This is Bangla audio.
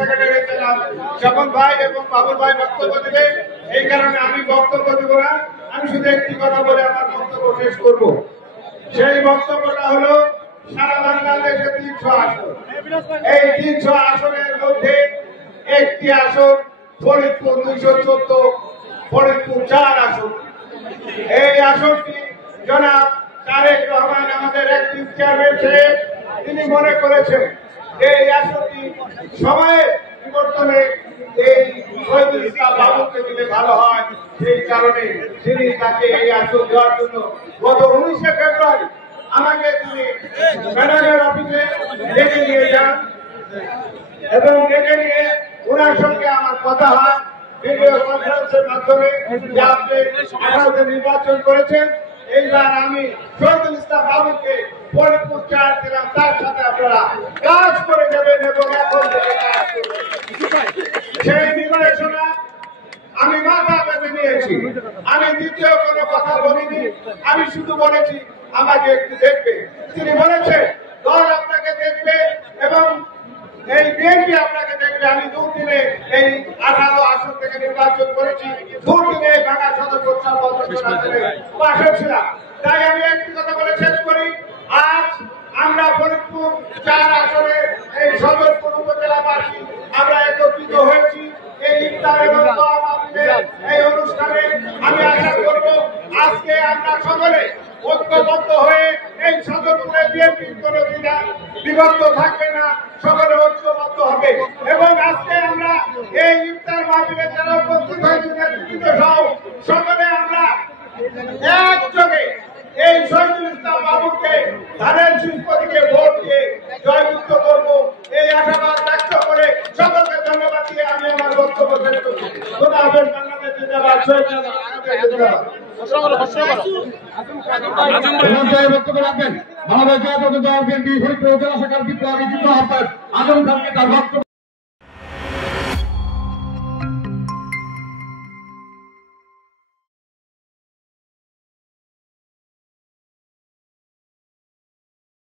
সেক্রেটারি স্বপন ভাই এবং বাবুল ভাই বক্তব্য দেবে। এই কারণে আমি বক্তব্য দেব না, আমি শুধু একটি কথা বলে আমার বক্তব্য শেষ করব। সেই বক্তব্যটা হলো সারা বাংলাদেশে 300 আসন, এই 300 আসনের মধ্যে একটি আসন ফরিদপুর 214, ফরিদপুর 4 আসন। এই আসনটি জনাব তারেক রহমান আমাদের অ্যাক্টিভ চেয়ারম্যান সাহেব তিনি মনে করেছেন এই আসনটি সময়ের বিবর্তনে এই শহীদুল ইসলাম বাবুকে দিলে ভালো হয়, সেই কারণে তিনি তাকে এই আসন দেওয়ার জন্য গত 19শে ফেব্রুয়ারি আমাকে তিনি ম্যানেজার অফিসে ডেকে নিয়ে যান এবং ডেকে নিয়ে ওনার সঙ্গে আমার কথা হয় ভিডিও কনফারেন্সের মাধ্যমে যে আপনি 18তে নির্বাচন করেছেন, এইবার আমি শহীদুল ইসলাম বাবুকে ফরিদপুর 4 দিলাম, তার সাথে আপনারা কাজ করে যাবেন এবং এখন থেকে কাজ করবেন। সেই নির্বাচনা আমি মাথা পেতে নিয়েছি, আমি দ্বিতীয় কোনো কথা বলিনি, আমি শুধু বলেছি আমাকে একটু দেখবে। তিনি বলেছেন দল আপনাকে দেখবে এবং এই বিএনপি আপনাকে দেখবে। আমি দুদিনে এই 18 আসন থেকে নির্বাচন করেছি, দুদিনে ভাঙা সদর পাশে ছিলাম। তাই আমি একটি কথা বলে শেষ করি, আজ আমরা ফরিদপুর 4 আসনে এই সদরপুর উপজেলাবাসী আমরা একত্রিত হয়েছি এই ইফতার এবং দোয়া মাহফিলের এই অনুষ্ঠানে। আমি আশা করব আজকে আমরা সকলে ঐক্যবদ্ধ হয়ে এই সদরপুরে বিএনপির কোন বিভক্ত থাকবে না, সকলে ঐক্যবদ্ধ হবে এবং আজকে আমরা এই ইফতার মাহফিলে যারা উপস্থিত হয়েছে নেতৃত্ব সহ সকলে আমরা একযোগে এই শহীদুল ইসলাম বাবুকে ধানের শীর্ষ দিকে ভোট দিয়ে জয়যুক্ত করব, এই আশাবাদ ব্যক্ত করে সকলকে ধন্যবাদ দিয়ে আমি আমার বক্তব্য শেষ করছি। খোদা হাফেজ। বাংলাদেশ জিন্দাবাদ। বক্তব্য রাখবেন বাংলাদেশ জাতীয় দল বিএনপি ফরিদপুর জেলা শাখার বিপ্লবী যুগ্ম আহ্বায়ক আজম খানকে তার বক্তব্য